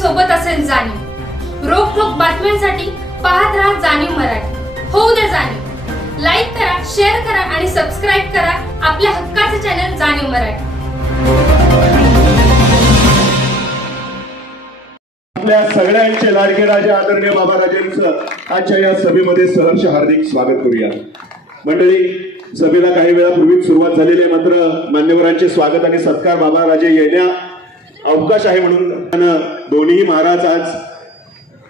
सोबत असेल जाणीव। रोखोक बातम्यांसाठी पाहत राहा जाणीव मराठी। होऊ दे जाणीव। लाईक करा, शेअर करा आणि सबस्क्राइब करा आपल्या हक्काचे चॅनल जाणीव मराठी। आपल्या सगळ्यांचे लाडके राजे आदरणीय बाबा राजेंचं आजच्या या सभेमध्ये सहर्ष हार्दिक स्वागत करूया। मंडळी, सभेला काही वेळापूर्वीच सुरुवात झालेली आहे, मात्र मान्यवरांचे स्वागत आणि सत्कार बाबा राजे येण्या अवकाश आहे म्हणून दोन्ही महाराज आज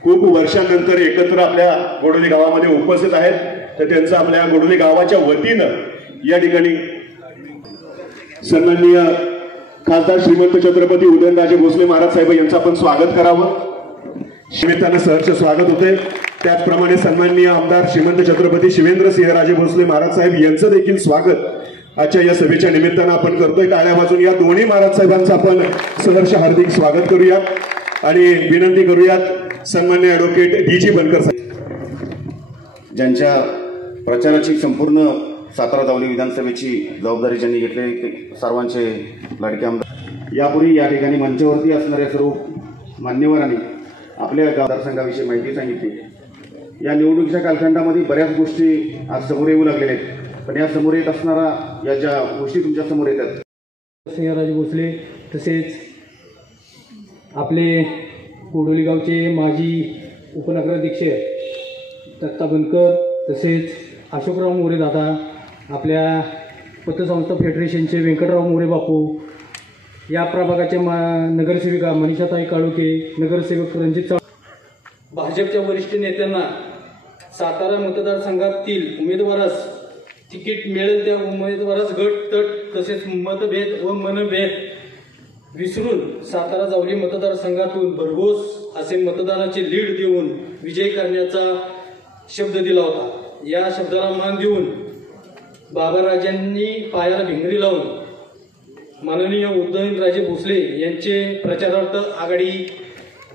खूप वर्षांनंतर एकत्र आपल्या गोडोली गावामध्ये उपस्थित आहेत। तर त्यांचं आपल्या गोडोली गावाच्या वतीनं या ठिकाणी सन्माननीय खासदार श्रीमंत छत्रपती उदयनराजे भोसले महाराज साहेब यांचं आपण स्वागत करावं। निमित्तानं सहर्ष स्वागत होते। त्याचप्रमाणे सन्माननीय आमदार श्रीमंत छत्रपती शिवेंद्रसिंहराजे भोसले महाराज साहेब यांचं देखील स्वागत आजच्या या सभेच्या निमित्तानं आपण करतोय। टाळ्या वाजून या दोन्ही महाराज साहेबांचं आपण सहर्ष हार्दिक स्वागत करूया आणि विनंती करूयात सन्माननीय ॲडव्होकेट डी.जी. बनकर साहेब, ज्यांच्या प्रचाराची संपूर्ण सातारा जावली विधानसभेची जबाबदारी ज्यांनी घेतली, सर्वांचे लाडके आमदार। यापूर्वी या ठिकाणी मंचावरती असणाऱ्या सर्व मान्यवरांनी आपल्या मतदारसंघाविषयी माहिती सांगितली। या निवडणुकीच्या कालखंडामध्ये बऱ्याच गोष्टी आज समोर येऊ लागलेल्या आहेत, पण या समोर येत असणारा या ज्या गोष्टी तुमच्या समोर येतात, सिंहराजे भोसले तसेच आपले गोडोली गावचे माजी उपनगराध्यक्ष दत्ता बनकर तसेच अशोकराव मोरे दादा, आपल्या पतसंस्था फेडरेशनचे व्यंकटराव मोरे बापू, या प्रभागाचे नगरसेविका मनीषाताई काळुके, नगरसेवक रणजित चव्हाण, भाजपच्या वरिष्ठ नेत्यांना सातारा मतदारसंघातील उमेदवारास तिकीट मिळेल त्या उमेदवारास गट तट तसेच मतभेद व मनभेद विसरून सातारा जावली मतदारसंघातून भरघोस असे मतदानाचे लीड देऊन विजय करण्याचा शब्द दिला होता। या शब्दाला मान देऊन बाबाराजांनी पायाला भिंगरी लावून माननीय उदयनराजे भोसले यांचे प्रचारार्थ आघाडी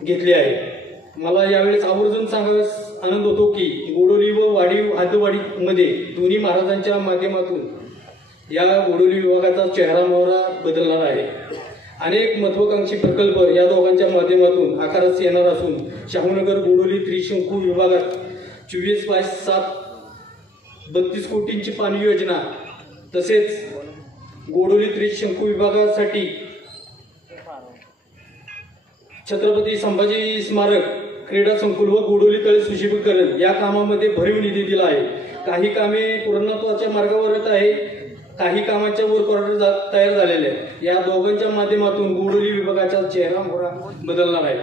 घेतली आहे। मला यावेळेस आवर्जून सांगायस आनंद होतो की गोडोली व वाडीव हातवाडीमध्ये दोन्ही महाराजांच्या माध्यमातून या गोडोली विभागाचा चेहरा मोहरा बदलणार आहे। अनेक महत्वाकांक्षी प्रकल्प या दोघांच्या माध्यमातून आकारास येणार असून शाहूनगर गोडोली त्रिशंकू विभागात 24/7 32 कोटींची पाणी योजना, तसेच गोडोली त्रिशंकू विभागासाठी छत्रपती संभाजी स्मारक क्रीडा संकुल व गोडोली तळे सुशोभीकरण या कामामध्ये भरीव निधी दिला आहे। काही कामे पूर्णत्वाच्या मार्गावर येत आहे, काही कामांच्या वर्क ऑर्डर तयार झालेले आहेत। या दोघांच्या माध्यमातून गोडोली विभागाचा चेहरा मोहरा बदलणार आहे।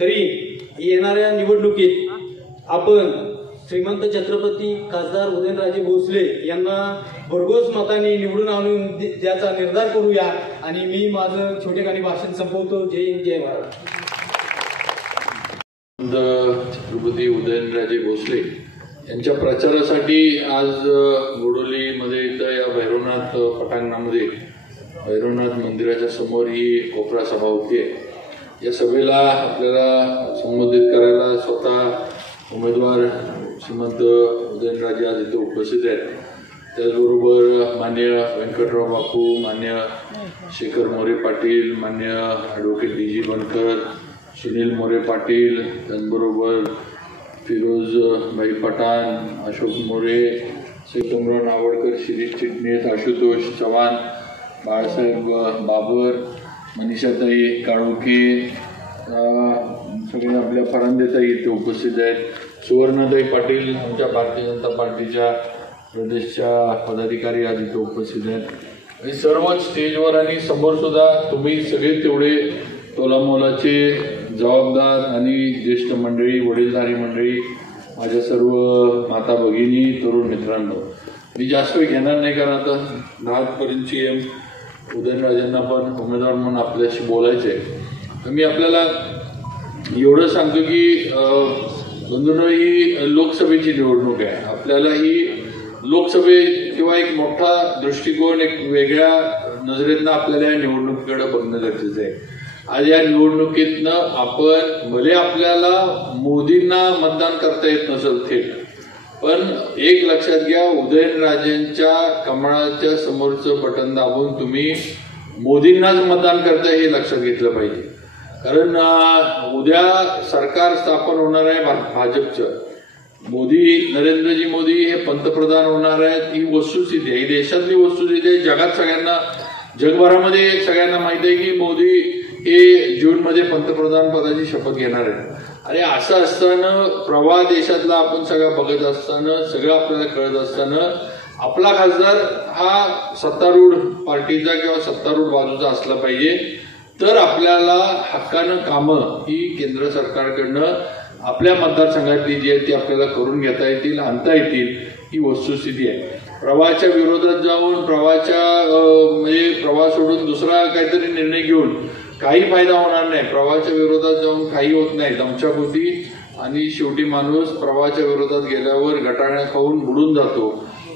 तरी येणाऱ्या निवडणुकीत आपण श्रीमंत छत्रपती खासदार उदयनराजे भोसले यांना भरघोस मताने निवडून आणून द्यायचा निर्धार करूया आणि मी माझं छोटेखानी भाषण संपवतो। जय हिंद, जय महाराज। छत्रपती उदयनराजे भोसले यांच्या प्रचारासाठी आज गोडोलीमध्ये इथं या भैरवनाथ पटांगणामध्ये भैरवनाथ मंदिराच्या समोर ही कोपरा सभा होती आहे। या सभेला आपल्याला संबोधित करायला स्वतः उमेदवार श्रीमंत उदयनराजे आज इथे उपस्थित आहेत। त्याचबरोबर मान्य व्यंकटराव बापू, मान्य शेखर मोरे पाटील, मान्य ॲडव्होकेट डी.जी. बनकर, सुनील मोरे पाटील, त्याचबरोबर फिरोज भाई पठाण, अशोक मोरे, श्रीकमराव नावडकर, शिरीष चिटणीस, आशुतोष चव्हाण, बाळासाहेब बाबर, मनीषाताई काळुके, सगळे आपल्या फरांदेताई इथे उपस्थित आहेत। सुवर्णताई पाटील आमच्या भारतीय जनता पार्टीच्या प्रदेशच्या पदाधिकारी आज इथे उपस्थित आहेत आणि सर्वच स्टेजवर आणि समोर सुद्धा तुम्ही सगळे तेवढे तोलामोलाचे जबाबदार आणि ज्येष्ठ मंडळी, वडीलधारी मंडळी, माझ्या सर्व माता भगिनी, तरुण मित्रांनो, मी जास्त वेळ घेणार नाही कारण आता 10पर्यंतची उदयनराजांना पण उमेदवार म्हणून आपल्याशी बोलायचं आहे। मी आपल्याला एवढं सांगतो की बंधूंनो, ही लोकसभेची निवडणूक आहे। आपल्याला ही लोकसभे किंवा एक मोठा दृष्टिकोन, एक वेगळ्या नजरेतनं आपल्याला या निवडणुकीकडे बघणं गरजेचं आहे। आज या निवडणुकीतनं आपण भले आपल्याला मोदींना मतदान करता येत नसेल थेट, पण एक लक्षात घ्या, उदयनराजेंच्या कमळाच्या समोरचं बटन दाबून तुम्ही मोदींनाच मतदान करताय हे लक्षात घेतलं पाहिजे। कारण उद्या सरकार स्थापन होणार आहे भाजपचं. नरेंद्रजी मोदी हे पंतप्रधान होणार आहेत ही वस्तुस्थिती आहे, ही देशातली वस्तुस्थिती आहे. जगात सगळ्यांना, जगभरामध्ये सगळ्यांना माहिती आहे की मोदी हे जूनमध्ये पंतप्रधान पदाची शपथ घेणार आहे. आणि असं असताना प्रवाह देशातला आपण सगळं बघत असताना, सगळं आपल्याला कळत असताना आपला खासदार हा सत्तारूढ पार्टीचा किंवा सत्तारूढ बाजूचा असला पाहिजे, तर आपल्याला हक्कानं कामं ही केंद्र सरकारकडनं आपल्या मतदारसंघातली जी आहे ती आपल्याला करून घेता येतील, आणता येतील, ही वस्तुस्थिती आहे. प्रवाहाच्या विरोधात जाऊन म्हणजे प्रवाह सोडून दुसरा काहीतरी निर्णय घेऊन काही फायदा होणार नाही. प्रवाहाच्या विरोधात जाऊन काही होत नाही, दमछाक होती आणि शेवटी माणूस प्रवाहाच्या विरोधात गेल्यावर गटाण्या खाऊन बुडून जातो,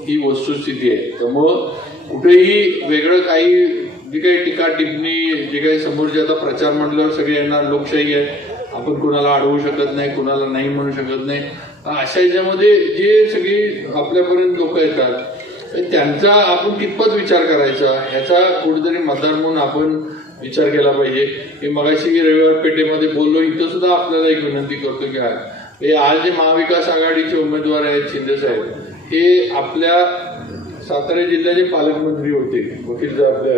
ही वस्तुस्थिती आहे. त्यामुळं कुठेही वेगळं काही जी काही टीका टिप्पणी, जे काही समोरचे आता प्रचार म्हटल्यावर सगळे येणार, लोकशाही आहे, आपण कुणाला अडवू शकत नाही, कुणाला नाही म्हणू शकत नाही. अशा याच्यामध्ये जे सगळी आपल्यापर्यंत लोक येतात त्यांचा आपण कितपत विचार करायचा ह्याचा कुठेतरी मतदार म्हणून आपण विचार केला पाहिजे. मी मगाशी रविवार पेठेमध्ये बोललो, इथं सुद्धा आपल्याला एक विनंती करतो की आज जे महाविकास आघाडीचे उमेदवार आहेत शिंदे साहेब, हे आपल्या सातारा जिल्ह्याचे पालकमंत्री होते, वकील आपल्या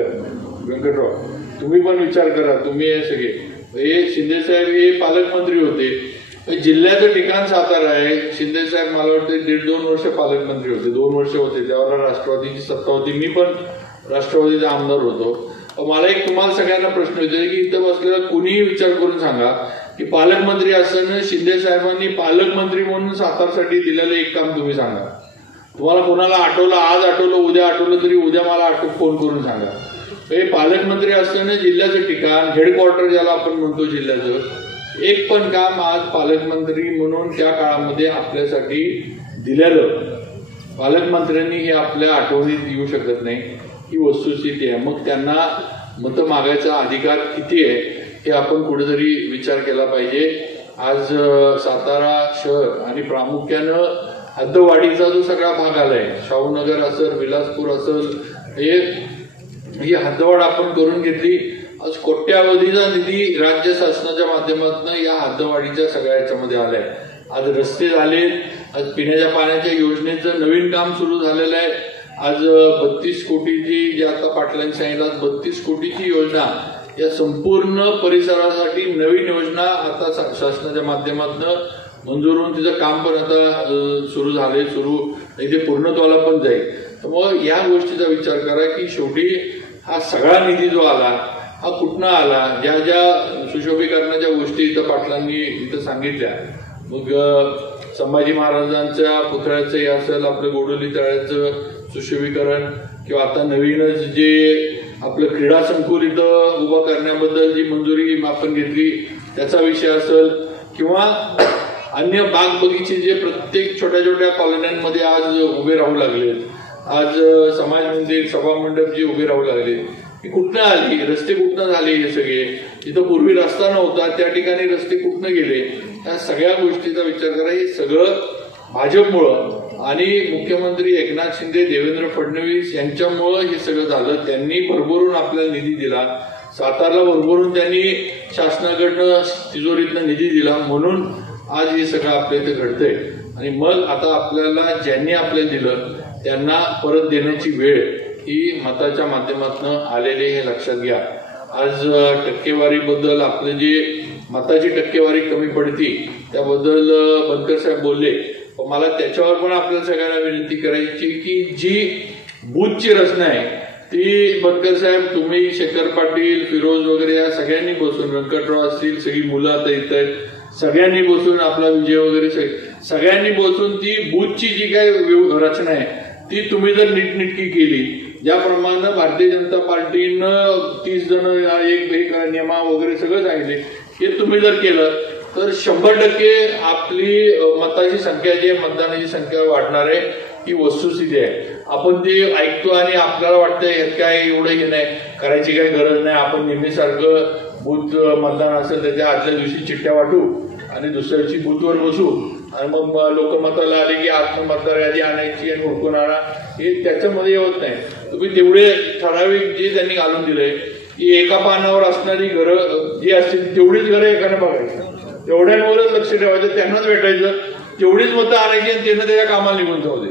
व्यंकटराव. तुम्ही पण विचार करा, तुम्ही हे सगळे हे शिंदे साहेब हे पालकमंत्री होते. जिल्ह्याचं ठिकाण सातारा आहे. शिंदे साहेब मला वाटतं 1.5-2 वर्ष पालकमंत्री होते, 2 वर्ष होते, त्यावेळेला राष्ट्रवादीची सत्ता होती, मी पण राष्ट्रवादीचा आमदार होतो. मला एक तुम्हाला सगळ्यांना प्रश्न विचार की इथं बसलेला कुणीही विचार करून सांगा की पालकमंत्री असताना शिंदे साहेबांनी पालकमंत्री म्हणून सातारसाठी दिलेलं एक काम तुम्ही सांगा. तुम्हाला कोणाला आठवलं, आज आठवलं, उद्या आठवलं तरी उद्या मला फोन करून सांगा. हे पालकमंत्री असताना जिल्ह्याचं ठिकाण, हेडक्वार्टर ज्याला आपण म्हणतो जिल्ह्याचं, एक पण काम आज पालकमंत्री म्हणून त्या काळामध्ये आपल्यासाठी दिलेलं पालकमंत्र्यांनी हे आपल्या आठवणीत येऊ शकत नाही, ही वस्तुस्थिती आहे. मग त्यांना मतं मागायचा अधिकार किती आहे हे आपण कुठेतरी विचार केला पाहिजे. आज सातारा शहर आणि प्रामुख्यानं हद्दवाढीचा जो सगळा भाग आलाय, शाहूनगर असेल, विलासपूर असेल, ही हद्दवाढ आपण करून घेतली. आज कोट्यावधीचा निधी राज्य शासनाच्या माध्यमातून या हद्दवाढीच्या सगळ्या याच्यामध्ये आलाय. आज रस्ते झाले, आज पिण्याच्या पाण्याच्या योजनेचं नवीन काम सुरू झालेलं आहे. आज 32 कोटीची, जे आता पाटलांनी सांगितलं, 32 कोटीची योजना, या संपूर्ण परिसरासाठी नवीन योजना आता शासनाच्या माध्यमातून मंजूर होऊन तिचं काम पण आता सुरू झाले, ते पूर्णत्वाला पण जाईल. त्यामुळे या गोष्टीचा विचार करा की शेवटी हा सगळा निधी जो आला हा कुठनं आला. ज्या ज्या सुशोभीकरणाच्या गोष्टी इथं पाटलांनी इथं सांगितल्या, मग संभाजी महाराजांच्या पुतळ्याचं हे असेल, आपलं गोडोली तळ्याचं सुशोभीकरण, किंवा आता नवीनच जे आपलं क्रीडा संकुल इथं उभं करण्याबद्दल जी मंजुरी आपण घेतली त्याचा विषय असेल, किंवा अन्य बाग बगीचे जे प्रत्येक छोट्या छोट्या कॉलन्यांमध्ये आज उभे राहू लागलेत, आज समाज मंदिर, सभा मंडप जे उभे राहू लागले, ही कुठनं आली, रस्ते कुठनं झाले, हे सगळे जिथं पूर्वी रस्ता नव्हता त्या ठिकाणी रस्ते कुठनं गेले, या सगळ्या गोष्टीचा विचार करा. हे सगळं भाजपमुळं आणि मुख्यमंत्री एकनाथ शिंदे, देवेंद्र फडणवीस यांच्यामुळं हे सगळं झालं. त्यांनी भरभरून आपल्याला निधी दिला, सातारला भरभरून त्यांनी शासनाकडनं तिजोरीतनं निधी दिला, म्हणून आज हे सगळं आपल्या इथे घडतंय. आणि मग आता आपल्याला ज्यांनी आपल्याला दिलं त्यांना परत देण्याची वेळ ही मताच्या माध्यमातून आलेले हे लक्षात घ्या. आज टक्केवारीबद्दल आपलं जे मताची टक्केवारी कमी पडती त्याबद्दल बनकर साहेब बोलले, मला त्याच्यावर पण आपल्याला सगळ्यांना विनंती करायची की जी बूथची रचना आहे ती बनकर साहेब, तुम्ही, शेखर पाटील, फिरोज वगैरे या सगळ्यांनी बसून, व्यंकटराव असतील, सगळी मुलं आता येत आहेत, सगळ्यांनी बसून, आपला विजय वगैरे सगळ्यांनी बसून ती बूथची जी काही रचना आहे ती तुम्ही जर नीटनेटकी केली, ज्याप्रमाणे भारतीय जनता पार्टीनं 30 जण एक नियमा वगैरे सगळं सांगितले, हे तुम्ही जर केलं तर 100% आपली मताची संख्या जी आहे, मतदानाची संख्या वाढणार आहे, ही वस्तुस्थिती आहे. आपण ते ऐकतो आणि आपल्याला वाटतं यात काय एवढं हे नाही, करायची काही गरज नाही, आपण नेहमीसारखं बूथ मतदान असेल त्याच्या आदल्या दिवशी चिठ्ठ्या वाटू आणि दुसऱ्या दिवशी बूथवर बसू आणि मग लोक मताला आले की आत्म मतदार यादी आणायची आणि हुडकून आणा, हे त्याच्यामध्ये होत नाही. तुम्ही तेवढे ठराविक जे त्यांनी घालून दिलंय की एका पानावर असणारी जी असतील तेवढीच घरं एकाने बघायची, तेवढ्यांवरच लक्ष ठेवायचं, त्यांनाच भेटायचं, तेवढीच मतं आणायची आणि त्यानं त्याच्या कामाला निघून जाऊ दे.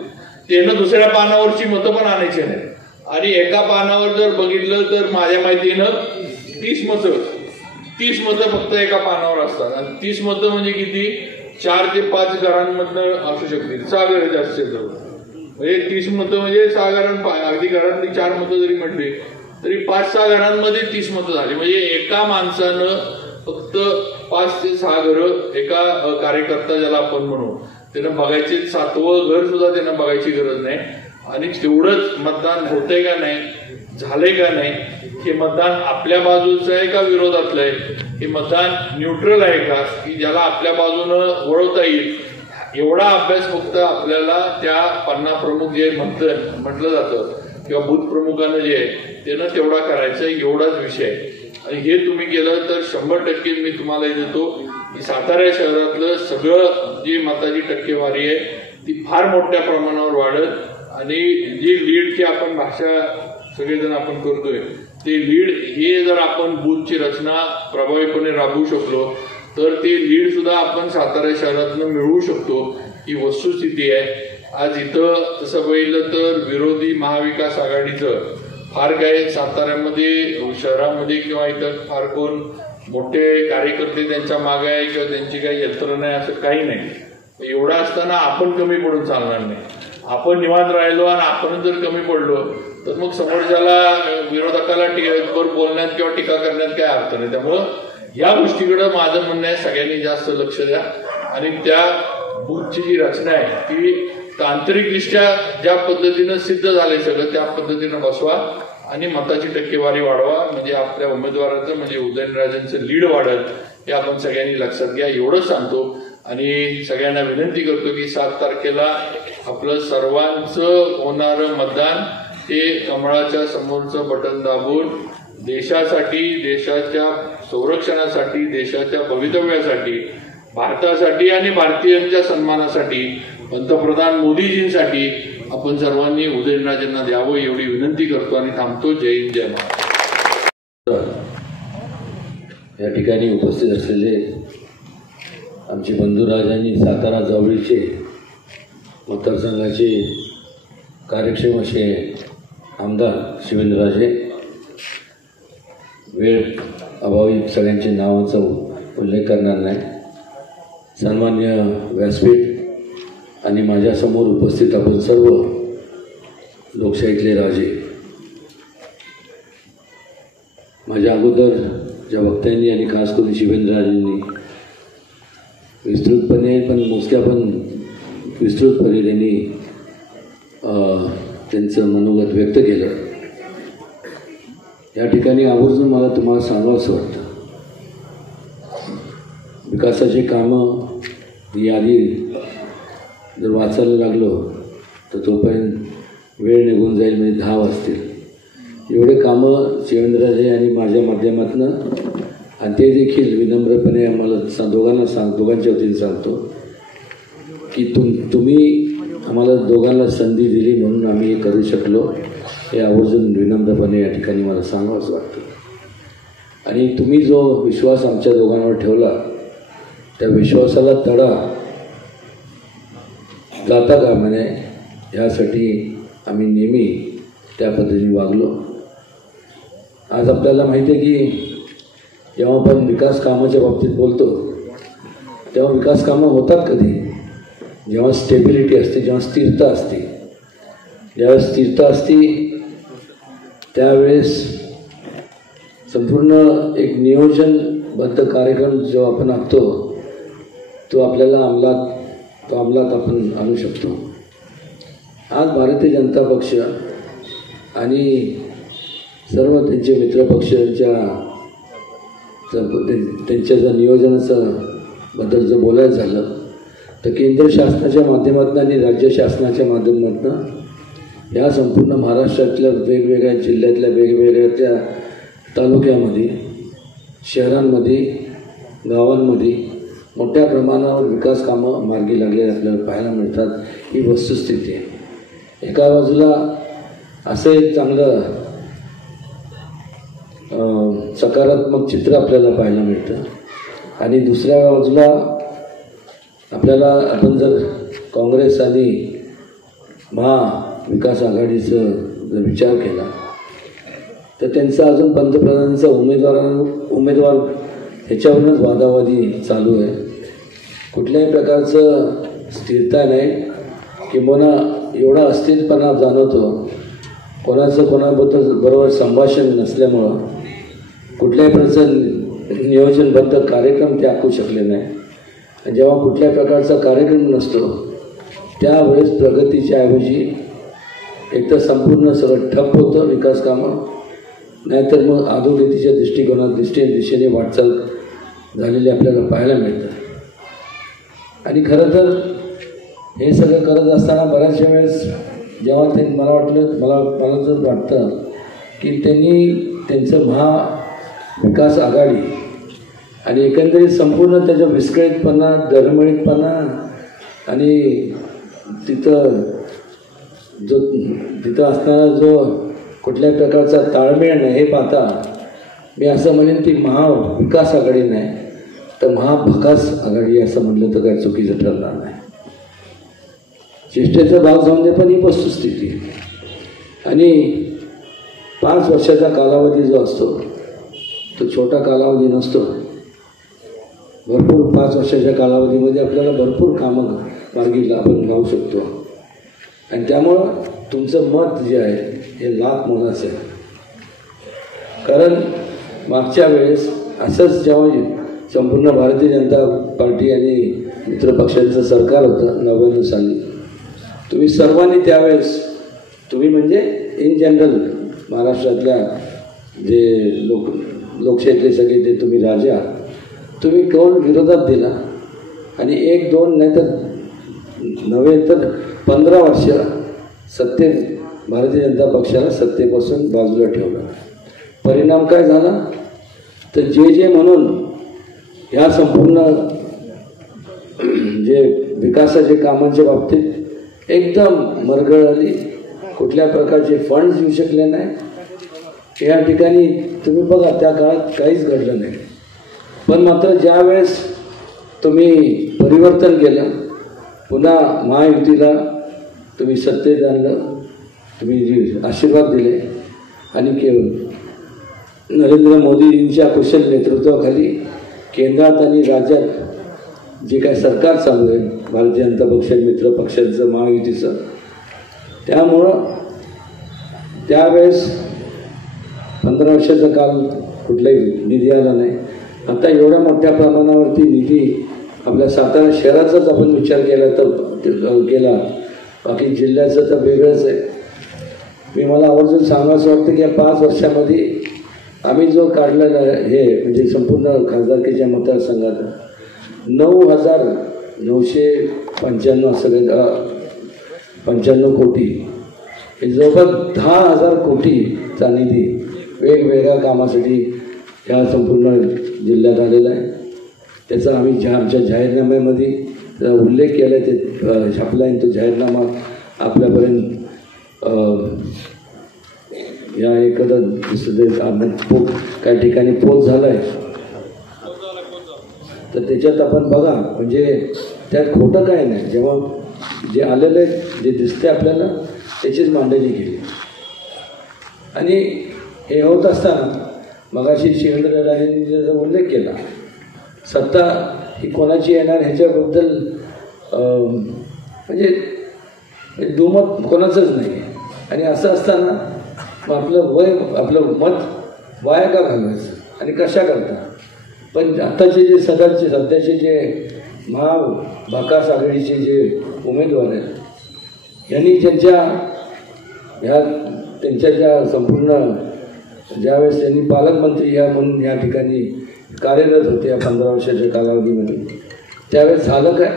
त्यानं दुसऱ्या पानावरची मतं पण आणायची नाही. आणि एका पानावर जर बघितलं तर माझ्या माहितीनं 30 मतं फक्त एका पानावर असतात. आणि 30 मतं म्हणजे किती, 4 ते 5 घरांमधनं असू शकतील, 6 घरं जास्त म्हणजे 30 मतं म्हणजे 6 अगदी घरातली 4 मतं जरी म्हटली तरी 5-6 घरांमध्ये 30 मतं झाली. म्हणजे एका माणसानं फक्त 5 ते 6 घरं, एका कार्यकर्ता ज्याला आपण म्हणू त्यानं बघायचे, 7वं घर सुद्धा त्यानं बघायची गरज नाही. आणि तेवढंच मतदान होतंय का नाही, झालंय का नाही, हे मतदान आपल्या बाजूचं आहे का विरोधातलं आहे, हे मतदान न्यूट्रल आहे का, की ज्याला आपल्या बाजूनं वळवता येईल, एवढा अभ्यास फक्त आपल्याला त्या पन्ना प्रमुख जे म्हटलं जातं किंवा बूथ प्रमुखानं जे आहे त्यानं तेवढा करायचं, एवढाच विषय आहे. आणि हे तुम्ही केलं तर 100% मी तुम्हाला देतो की सातारा शहरातलं सगळं जी मताची टक्केवारी आहे ती फार मोठ्या प्रमाणावर वाढत. आणि जी लीडची आपण भाषा सगळेजण आपण करतोय ते लीड, हे जर आपण बूथची रचना प्रभावीपणे राबवू शकलो तर ते लीड सुद्धा आपण सातारा शहरातनं मिळवू शकतो, ही वस्तुस्थिती आहे. आज इथं तसं बघितलं तर विरोधी महाविकास आघाडीचं फार काय साताऱ्यामध्ये शहरामध्ये किंवा इथं फार कोण मोठे कार्यकर्ते त्यांच्या मागे आहे किंवा त्यांची काही यंत्रणा आहे असं काही नाही. एवढं असताना आपण कमी पडून चालणार नाही. आपण निवांत राहिलो आणि आपण जर कमी पडलो तर मग समोरच्याला विरोधकाला बोलण्यात किंवा टीका करण्यात काय अर्थ नाही. त्यामुळं या गोष्टीकडे माझं म्हणणं आहे सगळ्यांनी जास्त लक्ष द्या आणि त्या बूथची जी रचना आहे ती तांत्रिकदृष्ट्या ज्या पद्धतीनं सिद्ध झाले सगळं त्या पद्धतीनं बसवा आणि मताची टक्केवारी वाढवा. म्हणजे आपल्या उमेदवाराचं म्हणजे उदयनराजेंचं लीड वाढत, हे आपण सगळ्यांनी लक्षात घ्या, एवढंच सांगतो. आणि सगळ्यांना विनंती करतो की 7 तारखेला आपलं सर्वांचं होणारं मतदान हे कमळाच्या समोरचं बटन दाबून देशासाठी, देशाच्या संरक्षणासाठी, देशाच्या भवितव्यासाठी, भारतासाठी आणि भारतीयांच्या सन्मानासाठी, पंतप्रधान मोदीजींसाठी आपण सर्वांनी उदयनराजेंना द्यावं एवढी विनंती करतो आणि थांबतो. जय हिंद, जय महाराष्ट्र. या ठिकाणी उपस्थित असलेले आमचे बंधुराज आणि सातारा जवळचे मतदारसंघाचे कार्यक्षम असे आमदार शिवेंद्रराजे, वेळ अभावी सगळ्यांच्या नावांचा उल्लेख करणार नाही. सन्मान्य व्यासपीठ आणि माझ्यासमोर उपस्थित आपण सर्व लोकशाहीतले राजे, माझ्या अगोदर ज्या वक्त्यांनी आणि खास करून शिवेंद्रराजेंनी विस्तृतपणे पण मोजक्या पण विस्तृतपणे त्यांनी त्यांचं मनोगत व्यक्त केलं. या ठिकाणी आवर्जून मला तुम्हाला सांगावं असं वाटतं, विकासाची कामं यादी जर वाचायला लागलो तर तोपर्यंत वेळ निघून जाईल, म्हणजे 10 वाजतील. एवढे कामं शिवेंद्रराजे आणि माझ्या माध्यमातून, आणि ते देखील विनम्रपणे आम्हाला दोघांच्या वतीने सांगतो की तुम्ही आम्हाला दोघांना संधी दिली म्हणून आम्ही हे करू शकलो, हे आवर्जून विनम्रपणे या ठिकाणी मला सांगावं असं वाटतं. आणि तुम्ही जो विश्वास आमच्या दोघांवर ठेवला त्या विश्वासाला तडा जाता कामा नये यासाठी आम्ही नेहमी त्या पद्धतीने वागलो. आज आपल्याला माहिती आहे की जेव्हा आपण विकास कामाच्या बाबतीत बोलतो तेव्हा विकास कामं होतात कधी, जेव्हा स्टेबिलिटी असते, जेव्हा स्थिरता असते. ज्यावेळेस स्थिरता असते त्यावेळेस संपूर्ण एक नियोजनबद्ध कार्यक्रम जो आपण आखतो तो आपल्याला अंमलात आपण आणू शकतो. आज भारतीय जनता पक्ष आणि सर्व त्यांचे मित्रपक्षांच्या त्यांच्या जर नियोजनाचं बद्दल जर बोलायचं झालं तर केंद्र शासनाच्या माध्यमातून आणि राज्य शासनाच्या माध्यमातून या संपूर्ण महाराष्ट्रातल्या वेगवेगळ्या जिल्ह्यातल्या वेगवेगळ्या त्या तालुक्यामध्ये, शहरांमध्ये, गावांमध्ये मोठ्या प्रमाणावर विकास कामं मार्गी लागलेली आपल्याला पाहायला मिळतात. ही वस्तुस्थिती आहे. एका बाजूला असं एक चांगलं सकारात्मक चित्र आपल्याला पाहायला मिळतं. आणि दुसऱ्या बाजूला आपण जर काँग्रेस आणि महाविकास आघाडीचं जर विचार केला तर त्यांचा अजून पंतप्रधानांचा उमेदवार ह्याच्यावरूनच वादावादी चालू आहे. कुठल्याही प्रकारचं स्थिरता नाही, किंबहुना एवढा अस्थिरपणा जाणवतो. कोणाचं कोणाबद्दल बरोबर संभाषण नसल्यामुळं कुठल्याही प्रकारचं नियोजनबद्ध कार्यक्रम ते आखू शकले नाही. आणि जेव्हा कुठल्याही प्रकारचा कार्यक्रम नसतो त्यावेळेस प्रगतीच्या ऐवजी एक तर संपूर्ण सगळं ठप्प होतं विकास कामं, नाहीतर मग अधोगतीच्या दिशेने वाटचाल झालेली आपल्याला पाहायला मिळतं. आणि खरं तर हे सगळं करत असताना बऱ्याचशा वेळेस जेव्हा मला तर वाटतं की त्यांचं महाविकास आघाडी आणि एकंदरीत संपूर्ण त्याचा विस्कळीतपणा, डळमळीतपणा आणि तिथं असणारा जो कुठल्याही प्रकारचा ताळमेळ नाही हे पाहता मी असं म्हणेन ती महाविकास आघाडी नाही तर महाभकास आघाडी असं म्हटलं तर काय चुकीचं ठरणार नाही. चेष्टेचा भाग जाऊन दे, पण ही वस्तुस्थिती. आणि 5 वर्षाचा कालावधी जो असतो तो छोटा कालावधी नसतो. भरपूर 5 वर्षाच्या कालावधीमध्ये आपल्याला भरपूर कामं मार्गी आपण लावू शकतो. आणि त्यामुळं तुमचं मत जे आहे हे लाख मोलाचं आहे. कारण मागच्या वेळेस असंच जेव्हा संपूर्ण भारतीय जनता पार्टी आणि मित्रपक्षांचं सरकार होतं 99 साली, तुम्ही सर्वांनी त्यावेळेस, तुम्ही म्हणजे इन जनरल महाराष्ट्रातल्या जे लोकशाहीतले सगळे ते तुम्ही राजा, तुम्ही कौल विरोधात दिला आणि 1-2 नाही तर नव्हे तर 15 वर्ष भारतीय जनता पक्षाला सत्तेपासून बाजूला ठेवलं. परिणाम काय झाला तर जे म्हणून ह्या संपूर्ण जे विकासाच्या कामांच्या बाबतीत एकदम मरगळ आली, कुठल्या प्रकारचे फंड्स येऊ शकले नाही. या ठिकाणी तुम्ही बघा त्या काळात काहीच घडलं नाही. पण मात्र ज्या वेळेस तुम्ही परिवर्तन केलं, पुन्हा महायुतीला तुम्ही सत्तेत आणलं, तुम्ही जे आशीर्वाद दिले आणि नरेंद्र मोदींच्या कुशल नेतृत्वाखाली केंद्रात आणि राज्यात जे काय सरकार चालू आहे भारतीय जनता पक्ष मित्र पक्षांचं महायुतीचं, त्यामुळं त्यावेळेस 15 वर्षाचा काल कुठलाही निधी आला नाही. आता एवढ्या मोठ्या प्रमाणावरती निधी आपल्या सातारा शहराचाच आपण विचार केला तर केला, बाकी जिल्ह्याचं तर वेगळंच आहे. मला आवर्जून सांगायचं वाटतं की या 5 वर्षामध्ये आम्ही जो काढलेला हे म्हणजे संपूर्ण खासदारकीच्या मतदारसंघात 9,995 सगळे 95 कोटी, हे जवळपास 10,000 कोटीचा निधी वेगवेगळ्या कामासाठी ह्या संपूर्ण जिल्ह्यात आलेला आहे. त्याचा आम्ही आमच्या जाहीरनाम्यामध्ये उल्लेख केला आहे, ते छापला आहे. तो जाहीरनामा आपल्यापर्यंत या एखादा काही ठिकाणी पोच झाला आहे तर त्याच्यात आपण बघा, म्हणजे त्यात खोटं काय नाही. जेव्हा जे आलेलं आहे जे दिसते आपल्याला त्याचीच मांडणी केली. आणि हे होत असताना मगाशी शिवेंद्रराजेंनी ज्याचा उल्लेख केला, सत्ता ही कोणाची येणार ह्याच्याबद्दल म्हणजे दुमत कोणाचंच नाही. आणि असं असताना मग आपलं मत वाया का घालवायचं आणि कशा करता. पण आत्ताचे जे सध्याचे जे महाविकास आघाडीचे जे उमेदवार आहेत यांनी त्यांच्या ज्या संपूर्ण ज्यावेळेस त्यांनी पालकमंत्री म्हणून या ठिकाणी कार्यरत होते या 15 वर्षाच्या कालावधीमध्ये, त्यावेळेस झालं काय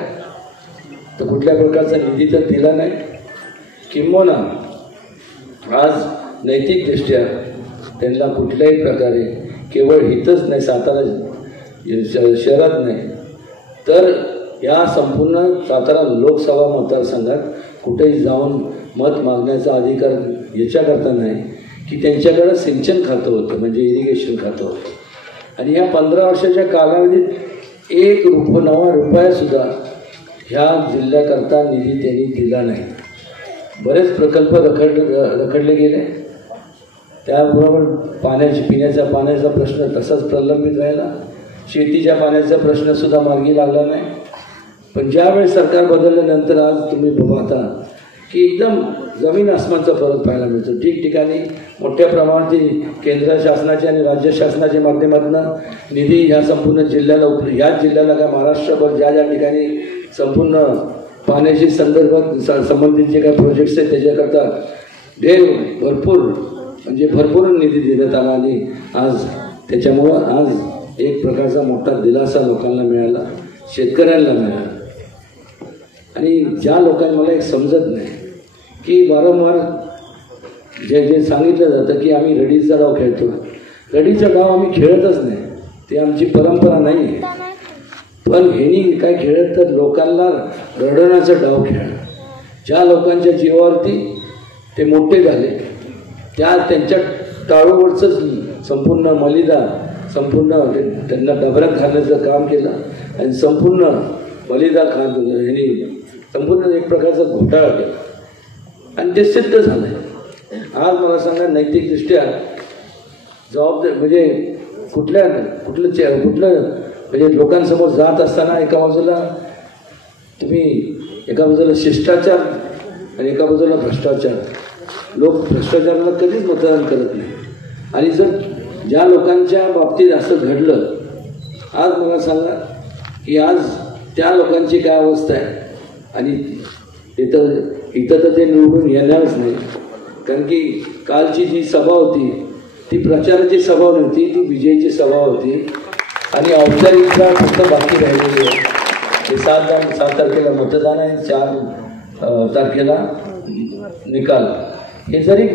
तर कुठल्या प्रकारचा निधी तर दिला नाही. किंबहुना आज नैतिकदृष्ट्या त्यांना कुठल्याही प्रकारे केवळ हितच नाही सातारा शहरात नाही तर या संपूर्ण सातारा लोकसभा मतदारसंघात कुठेही जाऊन मत मागण्याचा अधिकार याच्याकरता नाही की त्यांच्याकडं सिंचन खातं होतं, म्हणजे इरिगेशन खातं होतं. आणि या 15 वर्षाच्या कालावधीत एक नवा रुपयासुद्धा ह्या जिल्ह्याकरता निधी त्यांनी दिला नाही. बरेच प्रकल्प रखडले गेले. त्याबरोबर पिण्याच्या पाण्याचा प्रश्न तसाच प्रलंबित राहिला. शेतीच्या पाण्याचा प्रश्नसुद्धा मार्गी लागला नाही. पण ज्यावेळेस सरकार बदलल्यानंतर आज तुम्ही पाहता की एकदम जमीन आसमानचा फरक पाहायला मिळतो. ठिकठिकाणी मोठ्या प्रमाणात केंद्र शासनाच्या आणि राज्य शासनाच्या माध्यमातून निधी ह्या संपूर्ण जिल्ह्याला ह्याच जिल्ह्याला काय महाराष्ट्रभर ज्या ज्या ठिकाणी संपूर्ण पाण्याशी संबंधित जे काही प्रोजेक्ट्स आहेत त्याच्याकरता भरपूर निधी देण्यात आला. आणि आज त्याच्यामुळं आज एक प्रकारचा मोठा दिलासा लोकांना मिळाला, शेतकऱ्यांना मिळाला. आणि ज्या लोकांना मला एक समजत नाही की वारंवार जे सांगितलं जातं की आम्ही रडीचा डाव खेळतो. रडीचा डाव आम्ही खेळतच नाही, ते आमची परंपरा नाही आहे. पण ह्यांनी काय खेळत तर लोकांना रडवण्याचा डाव खेळ. ज्या लोकांच्या जीवावरती ते मोठे झाले त्यांच्या टाळूवरचंच संपूर्ण मलिदा त्यांना डबऱ्यात घालण्याचं काम केलं. आणि संपूर्ण मलिदा ह्यांनी संपूर्ण एक प्रकारचा घोटाळा केला आणि ते सिद्ध झालं आहे. आज मला सांगा नैतिकदृष्ट्या जबाबदार म्हणजे कुठलं म्हणजे लोकांसमोर जात असताना एका बाजूला शिष्टाचार आणि एका बाजूला भ्रष्टाचार. लोक भ्रष्टाचाराला कधीच मतदान करत नाही. आणि जर ज्या लोकांच्या बाबतीत असं घडलं, आज मला सांगा की आज त्या लोकांची काय अवस्था आहे. आणि इथं तर ते निवडून येणारच नाही. कारण की कालची जी सभा होती ती प्रचाराची सभा नव्हती, ती विजयाची सभा होती. आणि औपचारिकता फक्त बाकी राहिलेली आहे. हे 7 तारखेला मतदान आहे, 4 तारखेला निकाल. हे जरी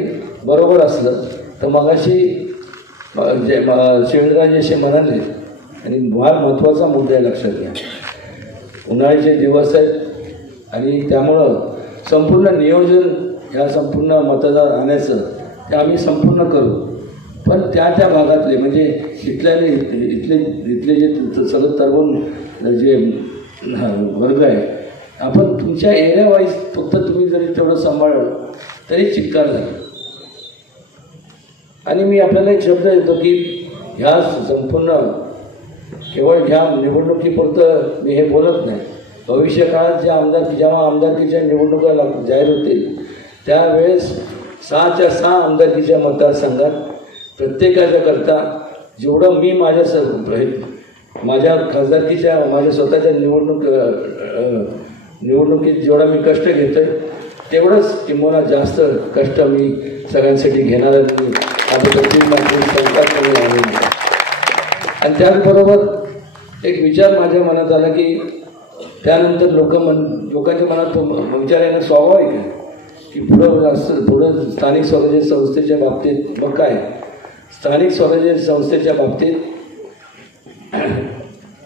बरोबर असलं तर मगाशी शिवेंद्रराजे म्हणाले आणि फार महत्त्वाचा मुद्दा आहे, लक्षात घ्या. उन्हाळ्याचे दिवस आहेत आणि त्यामुळं संपूर्ण नियोजन ह्या संपूर्ण मतदार आणायचं ते आम्ही संपूर्ण करू. पण त्या भागातले म्हणजे इथले जे सगळं तरुण जे वर्ग आहे, आपण तुमच्या एरिया वाईज फक्त तुम्ही जरी तेवढं सांभाळलं तरी चिक्कार झालं. आणि मी आपल्याला एक शब्द देतो की ह्या संपूर्ण केवळ ह्या निवडणुकीपुरतं मी हे बोलत नाही. भविष्य काळात जेव्हा आमदारकीच्या निवडणुका जाहीर होतील त्यावेळेस 6च्या 6 आमदारकीच्या मतदारसंघात प्रत्येकाच्या करता जेवढं मी माझ्या खासदारकीच्या माझ्या स्वतःच्या निवडणुकीत जेवढा मी कष्ट घेतोय तेवढंच किंवा जास्त कष्ट मी सगळ्यांसाठी घेणार आहे. आणि त्याचबरोबर एक विचार माझ्या मनात आला की त्यानंतर लोकांच्या मनात विचार येणं स्वाभाविक आहे की पुढं स्थानिक स्वराज्य संस्थेच्या बाबतीत मग काय स्थानिक स्वराज्य संस्थेच्या बाबतीत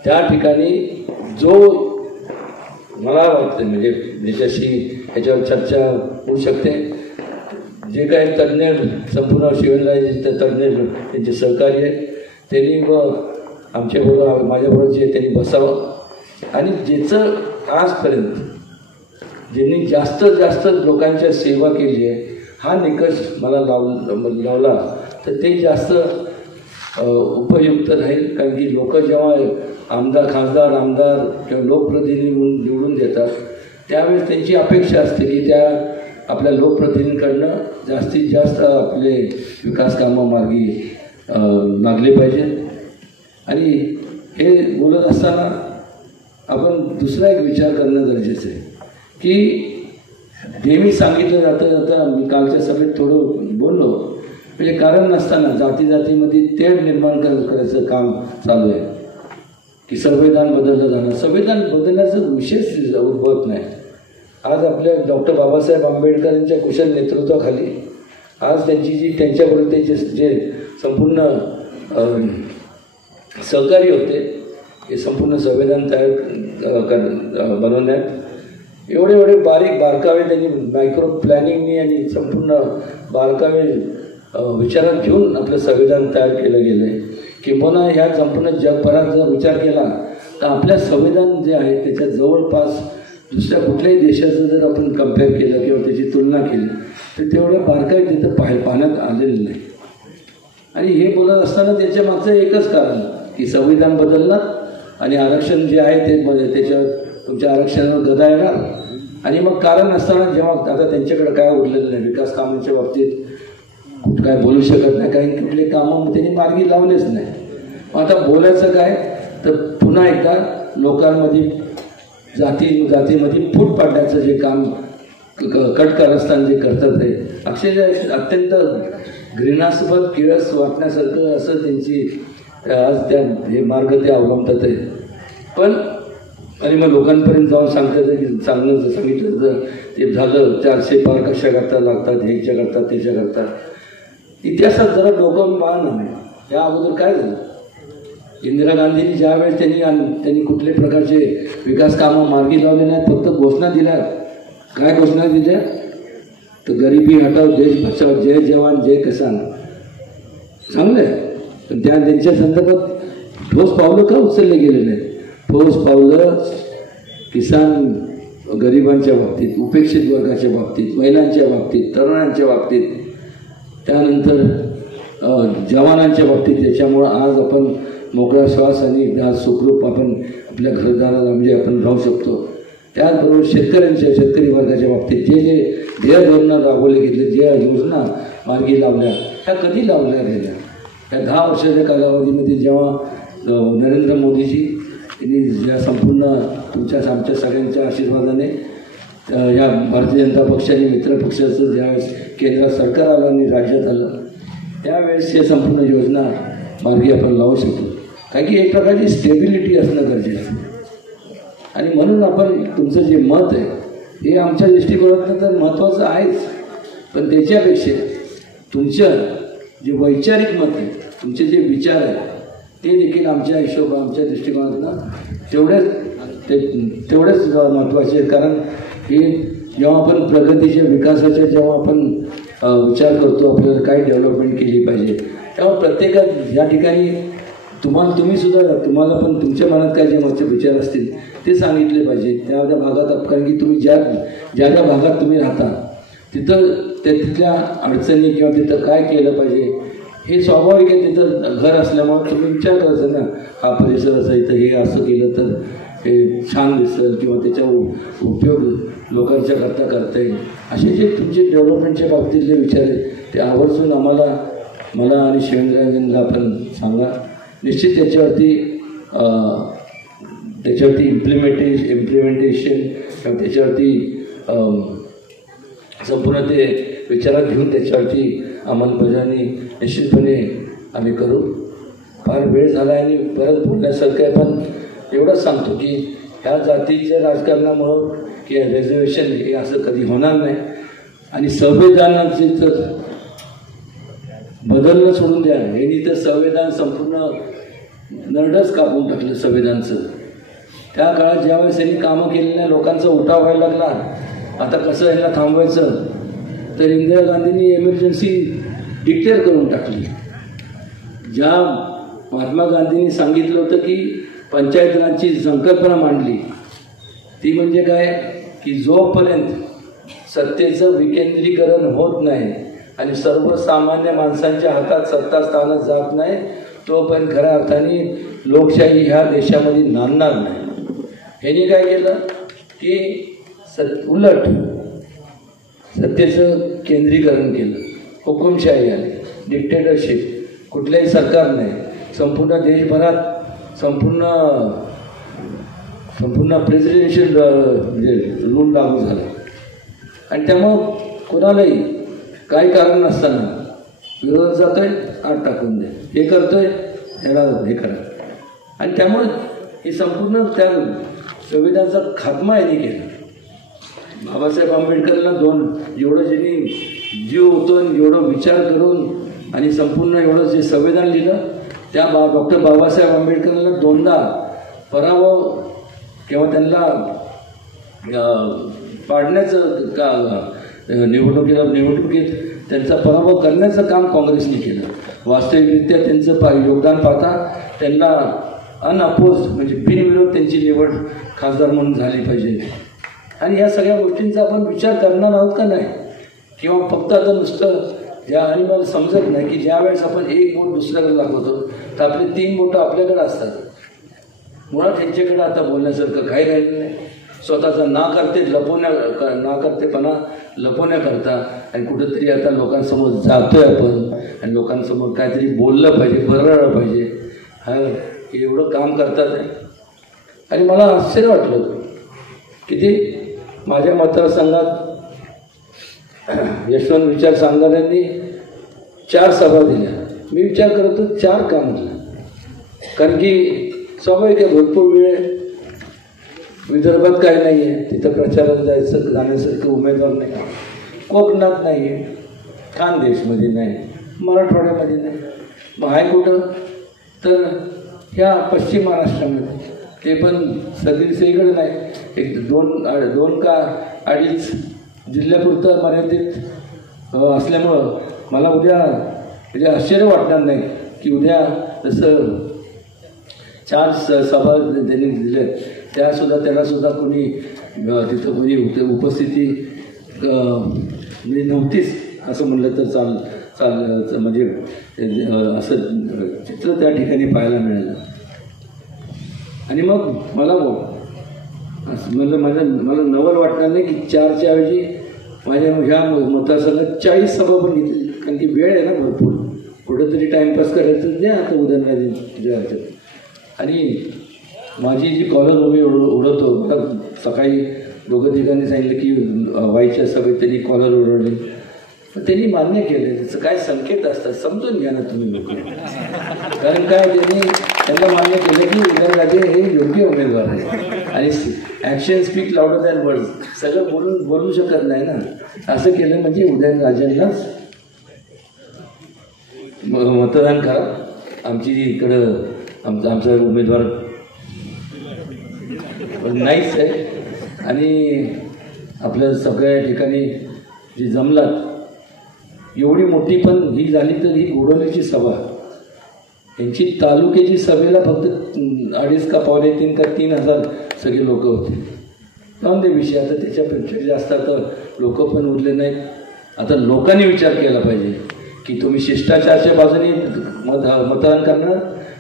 त्या ठिकाणी जो मला वाटतं म्हणजे ज्याच्याशी ह्याच्यावर चर्चा होऊ शकते. जे काही तज्ज्ञ संपूर्ण शिवेंद्रराजे तज्ज्ञ त्यांचे सहकारी आहेत त्यांनी आमच्याबरोबर माझ्याबरोबर जे त्यांनी बसावं आणि ज्याचं आजपर्यंत ज्यांनी जास्तीत जास्त लोकांच्या सेवा केली आहे हा निकष मला लावला तर ते जास्त उपयुक्त राहील. कारण की लोक जेव्हा खासदार आमदार किंवा लोकप्रतिनिधी म्हणून निवडून देतात त्यावेळेस त्यांची अपेक्षा असते की त्या आपल्या लोकप्रतिनिधींकडनं जास्तीत जास्त आपले विकास कामं मार्गी लागले पाहिजेत. आणि हे बोलत असताना आपण दुसरा एक विचार करणं गरजेचं आहे की नेहमी सांगितलं जातं मी कालच्या सभेत थोडं बोललो म्हणजे कारण नसताना जातीमध्ये तेढ निर्माण करायचं काम चालू आहे की संविधान बदललं जाणं. संविधान बदलण्याचं विशेष उद्भवत नाही. आज आपल्या डॉक्टर बाबासाहेब आंबेडकरांच्या कुशल नेतृत्वाखाली आज त्यांच्याबरोबर जे संपूर्ण सहकारी होते हे संपूर्ण संविधान तयार बनवण्यात एवढे बारीक बारकावे त्यांनी मायक्रो प्लॅनिंगनी आणि संपूर्ण बारकावे विचारात घेऊन आपलं संविधान तयार केलं गेलं आहे. किंबहुना ह्या संपूर्ण जगभरात जर विचार केला तर आपल्या संविधान जे आहे त्याच्या जवळपास दुसऱ्या कुठल्याही देशाचं जर आपण कम्पेअर केलं किंवा त्याची तुलना केली तर तेवढं बारकाई तिथं पाहण्यात आलेलं नाही. आणि हे बोलत असताना त्याच्या मागचं एकच कारण की संविधान बदलणार आणि आरक्षण जे आहे ते त्याच्यावर तुमच्या आरक्षणावर गदा येणार. आणि मग कारण असताना जेव्हा आता त्यांच्याकडे काय उरलेलं नाही विकास कामांच्या बाबतीत काय बोलू शकत नाही, काही कुठले कामं त्यांनी मार्गी लावलेच नाही. आता बोलायचं काय तर पुन्हा एकदा लोकांमध्ये जातीमध्ये फूट पाडण्याचं जे काम कटकारस्थान जे करतात आहे अक्षरशः अत्यंत घृणास्पद किळस वाटण्यासारखं असं त्यांची आज त्या हे मार्ग ते अवलंबतात आहे. पण आणि मग लोकांपर्यंत जाऊन सांगतात की चांगलं जर सांगितलं तर ते झालं 400 पार कशा करता लागतात, ह्याच्या करतात त्याच्या करतात. इतिहासात जरा डोकं मान आहे. या अगोदर काय झालं इंदिरा गांधींनी ज्यावेळेस त्यांनी कुठल्याही प्रकारचे विकास कामं मार्गी लावले नाहीत, फक्त घोषणा दिल्या. काय घोषणा दिल्या तर गरिबी हटाव देश बचाव, जय जवान जय किसान. चांगलं आहे पण त्यांच्या संदर्भात ठोस पावलं का उचलले गेले नाही? ठोस पावलं किसान गरिबांच्या बाबतीत, उपेक्षित वर्गाच्या बाबतीत, महिलांच्या बाबतीत, तरुणांच्या बाबतीत, त्यानंतर जवानांच्या बाबतीत. त्याच्यामुळं आज आपण मोकळा श्वास आणि आज सुखरूप आपण आपल्या घरदाराला म्हणजे आपण राहू शकतो. त्याचबरोबर शेतकरी वर्गाच्या बाबतीत जे ध्येय धोरणं राबवले गेले, ज्या योजना मार्गी लावल्या ह्या कधी लावल्या गेल्या? या 10 वर्षाच्या कालावधीमध्ये जेव्हा नरेंद्र मोदीजी यांनी ज्या संपूर्ण तुमच्या आमच्या सगळ्यांच्या आशीर्वादाने या भारतीय जनता पक्षाने मित्र पक्षाचं ज्यावेळेस केंद्रात सरकार आलं आणि राज्यात आलं त्यावेळेस हे संपूर्ण योजना मार्गी आपण लावू शकतो. कारण की एक प्रकारची स्टेबिलिटी असणं गरजेचं आहे. आणि म्हणून आपण तुमचं जे मत आहे हे आमच्या दृष्टिकोनातून तर महत्त्वाचं आहेच, पण त्याच्यापेक्षा तुमचं जे वैचारिक मत आहे, तुमचे जे विचार आहेत ते देखील आमच्या आमच्या दृष्टिकोनातून तेवढेच महत्त्वाचे आहेत. कारण हे जेव्हा आपण प्रगतीच्या विकासाच्या जेव्हा आपण विचार करतो आपल्याला काय डेव्हलपमेंट केली पाहिजे तेव्हा प्रत्येकात या ठिकाणी तुम्हाला पण तुमच्या मनात काय जे मनाचे विचार असतील ते सांगितले पाहिजे. त्या भागात कारण की तुम्ही ज्या भागात तुम्ही राहता तिथल्या अडचणी किंवा तिथं काय केलं पाहिजे हे स्वाभाविक आहे. तिथं घर असल्यामुळे तुम्ही विचार करायचं ना हा परिसर असा इथं हे असं केलं तर हे छान दिसेल किंवा त्याचा उपयोग लोकांच्या करता येईल. असे जे तुमचे डेव्हलपमेंटच्या बाबतीतले विचार आहेत ते आवर्जून मला आणि शिवेंद्रजींना आपण सांगा. निश्चित त्याच्यावरती इम्प्लिमेंटेशन किंवा त्याच्यावरती संपूर्ण ते विचारात घेऊन त्याच्यावरती अंमलबजावणी निश्चितपणे आम्ही करू. फार वेळ झाला आणि परत बोलण्यासारखं आहे, पण एवढंच सांगतो की ह्या जातीच्या राजकारणामुळं किंवा रिझर्वेशन हे असं कधी होणार नाही. आणि संविधानाचे तर बदलणं सोडून द्या, यांनी तर संविधान संपूर्ण नरडच कापून टाकलं संविधानचं. त्या काळात ज्यावेळेस यांनी कामं केलेल्या लोकांचा उठाव व्हायला लागला, आता कसं यांना थांबवायचं तर इंदिरा गांधींनी एमर्जन्सी डिक्लेअर करून टाकली. ज्या महात्मा गांधींनी सांगितलं होतं की पंचायत राजची संकल्पना मांडली ती म्हणजे काय की जोपर्यंत सत्तेचं विकेंद्रीकरण होत नाही आणि सर्वसामान्य माणसांच्या हातात सत्ता स्थानं जात नाही तोपर्यंत खऱ्या अर्थाने लोकशाही ह्या देशामध्ये नांदणार नाही. ह्यांनी काय केलं की उलट सत्तेचं केंद्रीकरण केलं, हुकुमशाही आली, डिक्टेटरशिप, कुठल्याही सरकार नाही, संपूर्ण देशभरात संपूर्ण प्रेसिडेन्शियल रूल लागू झाला. आणि त्यामुळं कोणालाही काही कारण नसताना विरोधात जातोय आत टाकून दे, हे करतोय ह्याला हे करा. आणि त्यामुळे हे संपूर्ण त्या संविधानाचा खात्मा यांनी केला. बाबासाहेब आंबेडकरला एवढं ज्यांनी जीव होतो आणि एवढं विचार करून आणि संपूर्ण एवढं जे संविधान लिहिलं त्या डॉक्टर बाबासाहेब आंबेडकरला 2दा पराभव किंवा त्यांना पाडण्याचं का निवडणुकीत त्यांचा पराभव करण्याचं काम काँग्रेसने केलं. वास्तविकरित्या त्यांचं योगदान पाहता त्यांना अनअपोज म्हणजे बिनविरोध त्यांची निवड खासदार म्हणून झाली पाहिजे. आणि या सगळ्या गोष्टींचा आपण विचार करणार आहोत का नाही, किंवा फक्त आता नुसतं आणि मला समजत नाही की ज्या वेळेस आपण एक बोट दुसऱ्याला दाखवतो तर आपले 3 बोटं आपल्याकडे असतात. मुळात त्यांच्याकडे आता बोलण्यासारखं काही राहिलं नाही. स्वतःचा नाकर्तेपणा लपवण्याकरता आणि कुठंतरी आता लोकांसमोर जातोय आपण आणि लोकांसमोर काहीतरी बोललं पाहिजे, बरळलं पाहिजे, हा एवढं काम करतात. आणि मला आश्चर्य वाटलं की ते माझ्या मतदारसंघात यशवंत विचार सांगणाऱ्यांनी 4 सभा दिल्या. मी विचार करत होतो 4 काम केलं, कारण की स्वाभाविक आहे भरपूर वेळ विदर्भात काय नाही आहे, तिथं प्रचाराला जाण्यासारखं उमेदवार नाही, कोकणात नाही आहे, खानदेशमध्ये नाही, मराठवाड्यामध्ये नाही, मग आहे कुठं तर ह्या पश्चिम महाराष्ट्रामध्ये, ते पण सगळीकडे नाही, एक 2 का 2.5 जिल्ह्यापुरतं मर्यादित असल्यामुळं मला उद्या म्हणजे आश्चर्य वाटणार नाही की उद्या जसं 4 सभा त्यांनी दिल्या त्यासुद्धा त्यांनासुद्धा कोणी तिथं कोणी उपस्थिती म्हणजे नव्हतीच असं म्हणलं तर चाल म्हणजे असं चित्र त्या ठिकाणी पाहायला मिळालं. आणि मग मला नवल वाटणार नाही की 4च्या ऐवजी माझ्या ह्या मतदारसंघात 40 सभा पण घेतली, कारण की वेळ आहे ना भरपूर, कुठंतरी टाईमपास करायचं द्या आता उदाहरणार्थ. आणि माझी जी कॉलर उभी उडवतो, मला सकाळी 2-3 सांगितलं की वाईच्या सभेत त्यांनी कॉलर उडवली, त्यांनी मान्य केलं. त्याचं काय संकेत असतात समजून घ्या ना तुम्ही लोक, कारण काय त्यांना मान्य केलं की उदयनराजे हे योग्य उमेदवार आहे आणि action speak louder than words, सगळं बोलू शकत नाही ना, असं केलं म्हणजे उदयनराजेंनाच मतदान करा. आमची इकडं आमचा उमेदवार नाहीच आहे. आणि आपल्या सगळ्या ठिकाणी जी जमलात एवढी मोठी पण ही झाली तर ही घोडवलीची सभा, यांची तालुक्याची सभेला फक्त 2.5 का 2.5 का 3,000 सगळे लोक होते. जाऊन ते विषय आता त्याच्यापेक्षा जास्त आता लोक पण उरले नाहीत. आता लोकांनी विचार केला पाहिजे की तुम्ही शिष्टाचाराच्या बाजूने मतदान करणार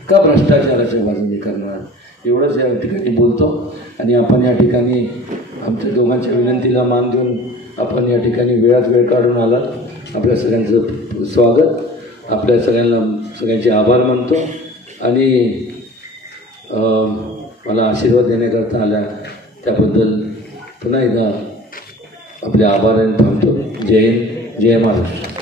का भ्रष्टाचाराच्या बाजूने करणार, एवढंच या ठिकाणी बोलतो. आणि आपण या ठिकाणी आमच्या दोघांच्या विनंतीला मान देऊन आपण या ठिकाणी वेळात वेळ काढून आलात. आपल्या सगळ्यांचं स्वागत, आपल्या सगळ्यांचे आभार मानतो आणि मला आशीर्वाद देण्याकरता आल्या त्याबद्दल पुन्हा एकदा आपले आभार थांबतो. जय हिंद, जय महाराष्ट्र.